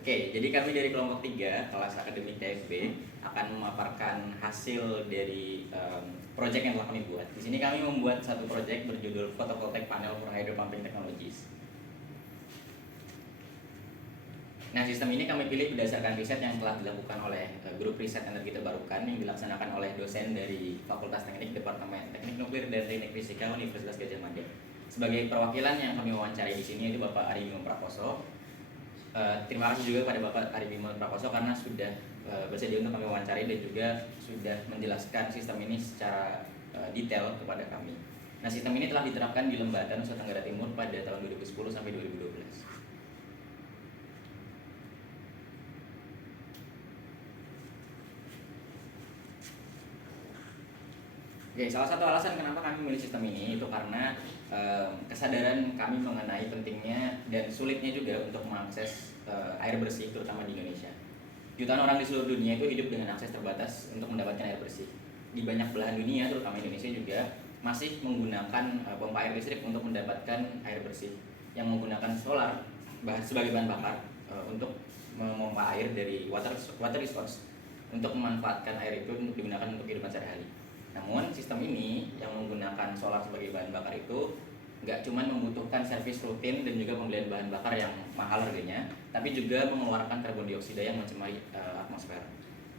Oke, jadi kami dari kelompok 3 kelas akademik TFB akan memaparkan hasil dari proyek yang telah kami buat. Di sini kami membuat satu proyek berjudul Photovoltaic Panel for Hydro Pumping Technologies. Nah, sistem ini kami pilih berdasarkan riset yang telah dilakukan oleh grup riset energi terbarukan yang dilaksanakan oleh dosen dari Fakultas Teknik Departemen Teknik Nuklir dan Teknik Fisika Universitas Gadjah Mada. Sebagai perwakilan yang kami wawancarai di sini yaitu Bapak Ari Bima Prakoso. Terima kasih juga pada Bapak Ari Bima Prakoso karena sudah bersedia untuk kami wawancarai dan juga sudah menjelaskan sistem ini secara detail kepada kami. Nah, sistem ini telah diterapkan di Lembata, Nusa Tenggara Timur pada tahun 2010 sampai 2012. Oke, salah satu alasan kenapa kami memilih sistem ini itu karena kesadaran kami mengenai pentingnya dan sulitnya juga untuk mengakses air bersih terutama di Indonesia. Jutaan orang di seluruh dunia itu hidup dengan akses terbatas untuk mendapatkan air bersih. Di banyak belahan dunia, terutama Indonesia juga, masih menggunakan pompa air listrik untuk mendapatkan air bersih yang menggunakan solar sebagai bahan bakar untuk memompa air dari water resource untuk memanfaatkan air itu untuk digunakan untuk kehidupan sehari-hari. Namun sistem ini yang menggunakan solar sebagai bahan bakar itu nggak cuma membutuhkan servis rutin dan juga pembelian bahan bakar yang mahal harganya, tapi juga mengeluarkan karbon dioksida yang mencemari atmosfer.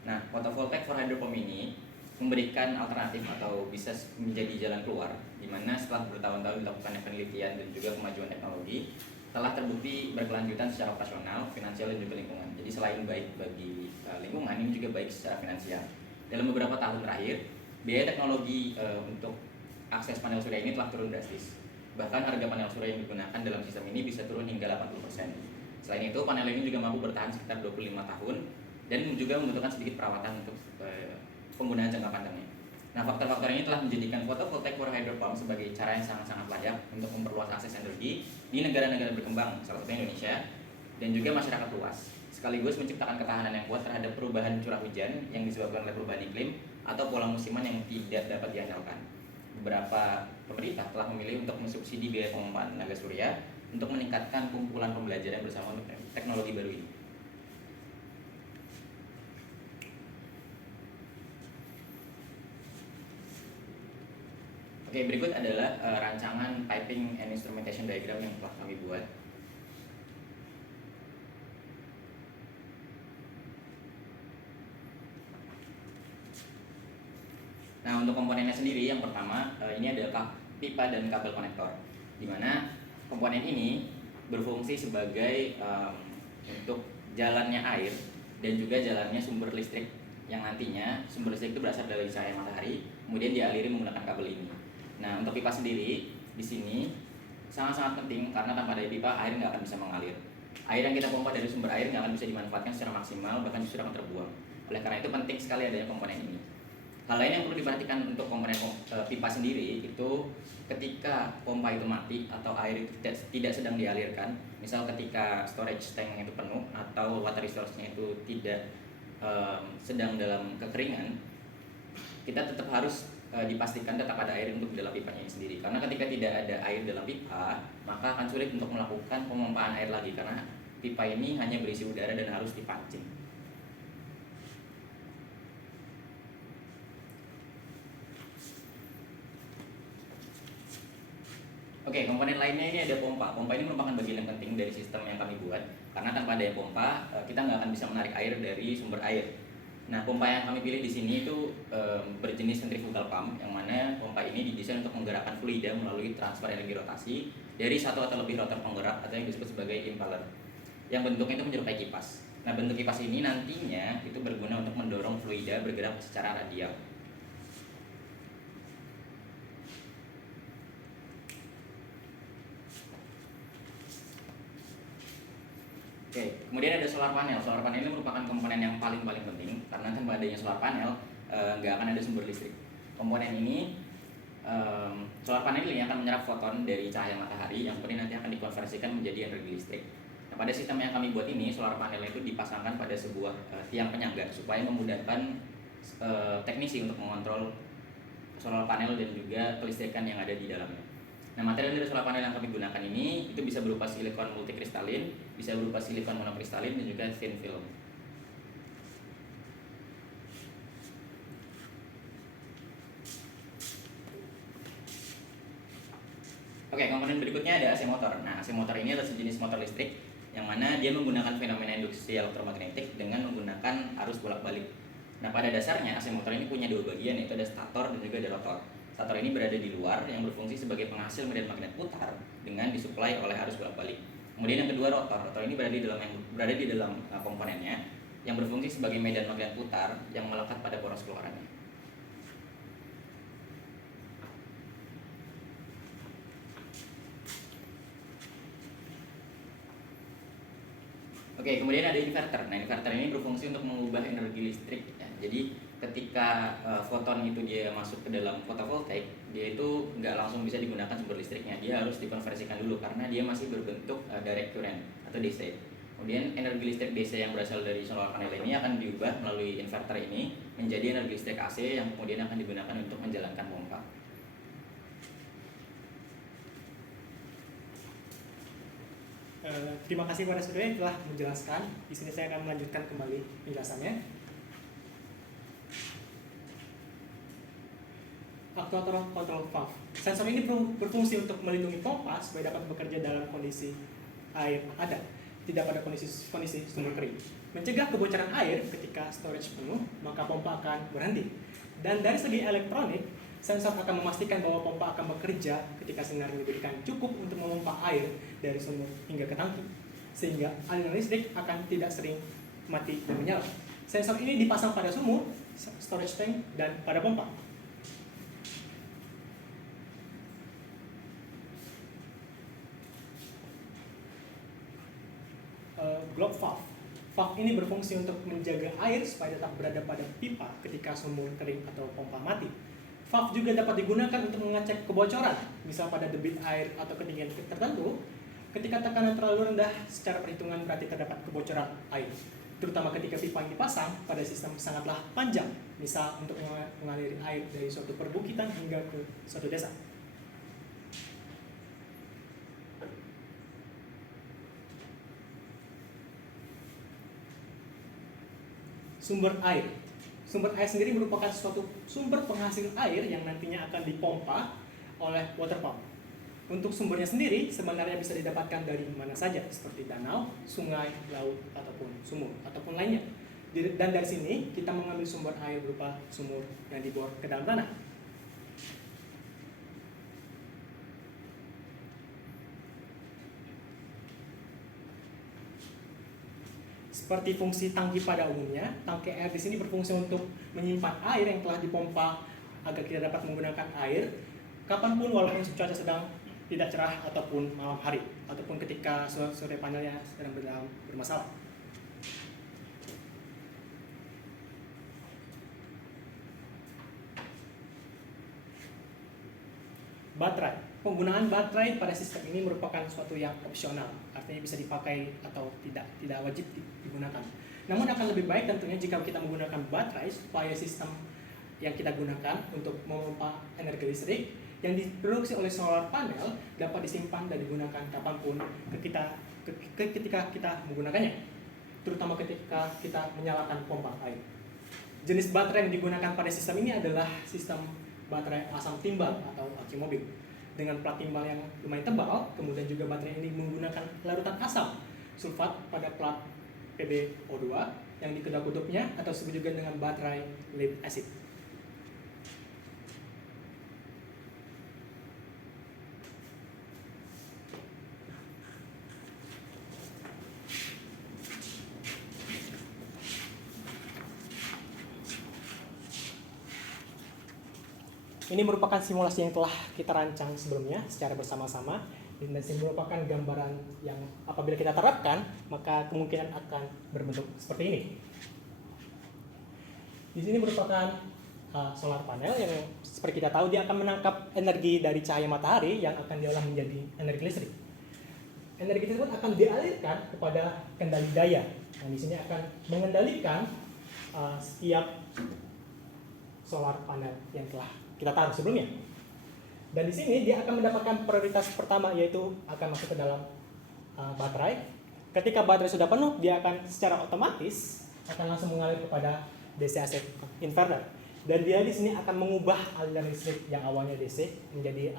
Nah, photovoltaic for hydro pump ini memberikan alternatif atau bisa menjadi jalan keluar, di mana setelah bertahun-tahun dilakukan penelitian dan juga kemajuan teknologi, telah terbukti berkelanjutan secara operasional, finansial dan juga lingkungan. Jadi selain baik bagi lingkungan, ini juga baik secara finansial. Dalam beberapa tahun terakhir, biaya teknologi untuk akses panel surya ini telah turun drastis. Bahkan harga panel surya yang digunakan dalam sistem ini bisa turun hingga 80%. Selain itu, panel ini juga mampu bertahan sekitar 25 tahun dan juga membutuhkan sedikit perawatan untuk penggunaan jangka panjangnya. Nah, faktor-faktor ini telah menjadikan photovoltaic for hydro pump sebagai cara yang sangat-sangat layak untuk memperluas akses energi di negara-negara berkembang, salah satunya Indonesia, dan juga masyarakat luas, sekaligus menciptakan ketahanan yang kuat terhadap perubahan curah hujan yang disebabkan oleh perubahan iklim atau pola musiman yang tidak dapat diandalkan. Beberapa pemerintah telah memilih untuk mensubsidi biaya pengompaan tenaga surya untuk meningkatkan kumpulan pembelajaran bersama untuk teknologi baru ini. Oke, berikut adalah rancangan piping and instrumentation diagram yang telah kami buat. Nah, untuk komponennya sendiri, yang pertama ini adalah pipa dan kabel konektor, di mana komponen ini berfungsi sebagai untuk jalannya air dan juga jalannya sumber listrik yang nantinya sumber listrik itu berasal dari cahaya matahari, kemudian dialiri menggunakan kabel ini. Nah, untuk pipa sendiri di sini sangat-sangat penting karena tanpa ada pipa air nggak akan bisa mengalir. Air yang kita pompa dari sumber air nggak akan bisa dimanfaatkan secara maksimal, bahkan justru akan terbuang. Oleh karena itu penting sekali adanya komponen ini. Hal lain yang perlu diperhatikan untuk komponen pipa sendiri itu ketika pompa itu mati atau air itu tidak sedang dialirkan, misal ketika storage tank itu penuh atau water resource-nya itu tidak sedang dalam kekeringan, kita tetap harus dipastikan tetap ada air untuk dalam pipanya sendiri. Karena ketika tidak ada air dalam pipa, maka akan sulit untuk melakukan pemompaan air lagi karena pipa ini hanya berisi udara dan harus dipancing. Oke, komponen lainnya ini ada pompa. Pompa ini merupakan bagian yang penting dari sistem yang kami buat karena tanpa ada pompa kita nggak akan bisa menarik air dari sumber air. Nah, pompa yang kami pilih di sini itu berjenis centrifugal pump, yang mana pompa ini didesain untuk menggerakkan fluida melalui transfer energi rotasi dari satu atau lebih rotor penggerak atau yang disebut sebagai impeller, yang bentuknya itu menyerupai kipas. Nah, bentuk kipas ini nantinya itu berguna untuk mendorong fluida bergerak secara radial. Oke, kemudian ada solar panel. Solar panel ini merupakan komponen yang paling penting karena tanpa adanya solar panel nggak akan ada sumber listrik. Komponen ini solar panel ini akan menyerap foton dari cahaya matahari yang kemudian nanti akan dikonversikan menjadi energi listrik. Nah, pada sistem yang kami buat ini, solar panel itu dipasangkan pada sebuah tiang penyangga supaya memudahkan teknisi untuk mengontrol solar panel dan juga kelistrikan yang ada di dalamnya. Nah, material dari solar panel yang kami gunakan ini itu bisa berupa silikon multikristalin, bisa berupa silikon monokristalin dan juga thin film. Oke, komponen berikutnya ada AC motor. Nah, AC motor ini adalah sejenis motor listrik yang mana dia menggunakan fenomena induksi elektromagnetik dengan menggunakan arus bolak-balik. Nah, pada dasarnya AC motor ini punya dua bagian, yaitu ada stator dan juga ada rotor. Stator ini berada di luar yang berfungsi sebagai penghasil medan magnet putar dengan disuplai oleh arus bolak-balik. Kemudian yang kedua rotor. Rotor ini berada di dalam komponennya yang berfungsi sebagai medan magnet putar yang melekat pada poros keluarannya. Oke, kemudian ada inverter. Nah, inverter ini berfungsi untuk mengubah energi listrik. Ya. Jadi ketika foton itu dia masuk ke dalam fotovoltaik, dia itu nggak langsung bisa digunakan sumber listriknya. Dia harus dikonversikan dulu karena dia masih berbentuk direct current atau DC. Kemudian energi listrik DC yang berasal dari solar panel ini akan diubah melalui inverter ini menjadi energi listrik AC yang kemudian akan digunakan untuk menjalankan pompa. Terima kasih kepada saudara yang telah menjelaskan. Di sini saya akan melanjutkan kembali penjelasannya. Actuator control valve. Sensor ini berfungsi untuk melindungi pompa supaya dapat bekerja dalam kondisi air ada, tidak pada kondisi sumber kering. Mencegah kebocoran air ketika storage penuh, maka pompa akan berhenti. Dan dari segi elektronik, sensor akan memastikan bahwa pompa akan bekerja ketika sinar diberikan cukup untuk memompa air dari sumur hingga ke tangki, sehingga aliran listrik akan tidak sering mati dan menyala. Sensor ini dipasang pada sumur, storage tank, dan pada pompa. Globe valve. Valve ini berfungsi untuk menjaga air supaya tetap berada pada pipa ketika sumur kering atau pompa mati. Valve juga dapat digunakan untuk mengecek kebocoran, misal pada debit air atau ketinggian tertentu. Ketika tekanan terlalu rendah, secara perhitungan berarti terdapat kebocoran air, terutama ketika pipa yang dipasang pada sistem sangatlah panjang, misal untuk mengaliri air dari suatu perbukitan hingga ke suatu desa. Sumber air. Sumber air sendiri merupakan suatu sumber penghasil air yang nantinya akan dipompa oleh water pump. Untuk sumbernya sendiri sebenarnya bisa didapatkan dari mana saja, seperti danau, sungai, laut, ataupun sumur, ataupun lainnya. Dan dari sini kita mengambil sumber air berupa sumur yang dibor ke dalam tanah. Seperti fungsi tangki pada umumnya, tangki air di sini berfungsi untuk menyimpan air yang telah dipompa agar kita dapat menggunakan air kapanpun, walaupun cuaca sedang tidak cerah ataupun malam hari, ataupun ketika surya panelnya sedang bermasalah. Baterai. Penggunaan baterai pada sistem ini merupakan suatu yang opsional, artinya bisa dipakai atau tidak wajib digunakan. Namun akan lebih baik tentunya jika kita menggunakan baterai supaya sistem yang kita gunakan untuk memompa energi listrik yang diproduksi oleh solar panel dapat disimpan dan digunakan kapanpun ketika kita menggunakannya, terutama ketika kita menyalakan pompa air. Jenis baterai yang digunakan pada sistem ini adalah sistem baterai asam timbal atau aki mobil dengan plat timbal yang lumayan tebal. Kemudian juga baterai ini menggunakan larutan asam sulfat pada plat PbO2 yang di kedua kutubnya, atau disebut juga dengan baterai lead acid. Ini merupakan simulasi yang telah kita rancang sebelumnya secara bersama-sama, dan ini merupakan gambaran yang apabila kita terapkan maka kemungkinan akan berbentuk seperti ini. Di sini merupakan solar panel yang seperti kita tahu dia akan menangkap energi dari cahaya matahari yang akan diolah menjadi energi listrik. Energi tersebut akan dialirkan kepada kendali daya. Nah, di sini akan mengendalikan setiap solar panel yang telah kita taruh sebelumnya. Dan di sini dia akan mendapatkan prioritas pertama, yaitu akan masuk ke dalam baterai. Ketika baterai sudah penuh, dia akan secara otomatis akan langsung mengalir kepada DC/AC inverter. Dan dia di sini akan mengubah aliran listrik yang awalnya DC menjadi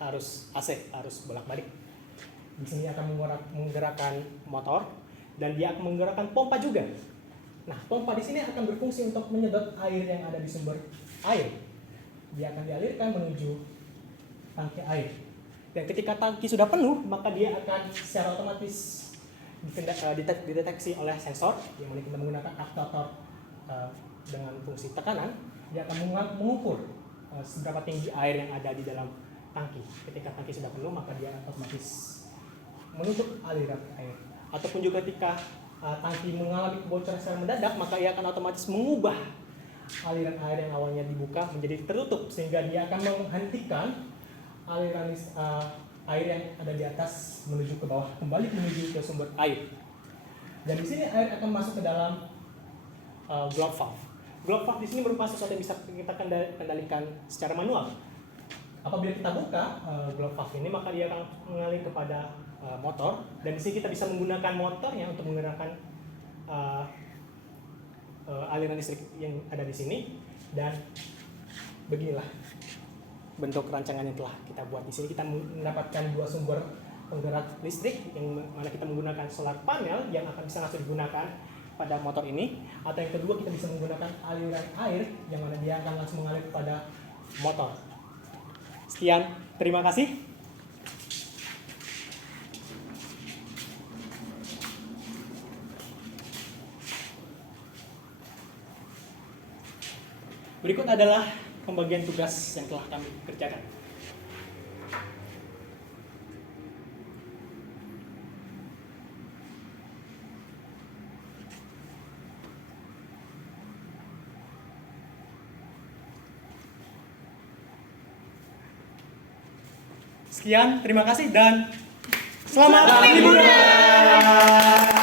arus AC, arus bolak-balik. Di sini akan menggerakkan motor dan dia akan menggerakkan pompa juga. Nah, pompa di sini akan berfungsi untuk menyedot air yang ada di sumber air. Dia akan dialirkan menuju tangki air. Dan ketika tangki sudah penuh, maka dia akan secara otomatis dideteksi oleh sensor yang mana kita menggunakan aktuator dengan fungsi tekanan. Dia akan mengukur seberapa tinggi air yang ada di dalam tangki. Ketika tangki sudah penuh, maka dia otomatis menutup aliran air. Ataupun juga ketika tangki mengalami kebocoran secara mendadak, maka ia akan otomatis mengubah aliran air yang awalnya dibuka menjadi tertutup, sehingga dia akan menghentikan aliran air yang ada di atas menuju ke bawah, kembali menuju ke sumber air. Dan di sini air akan masuk ke dalam glove valve. Glove valve di sini merupakan sesuatu yang bisa kita kendalikan secara manual. Apabila kita buka glove valve ini, maka dia akan mengalir kepada motor, dan di sini kita bisa menggunakan motornya untuk menggerakkan aliran listrik yang ada di sini. Dan beginilah bentuk rancangan yang telah kita buat. Di sini kita mendapatkan dua sumber penggerak listrik, yang mana kita menggunakan solar panel yang akan bisa langsung digunakan pada motor ini, atau yang kedua kita bisa menggunakan aliran air yang mana dia akan langsung mengalir kepada motor. Sekian, terima kasih. Berikut adalah pembagian tugas yang telah kami kerjakan. Sekian, terima kasih dan selamat liburan.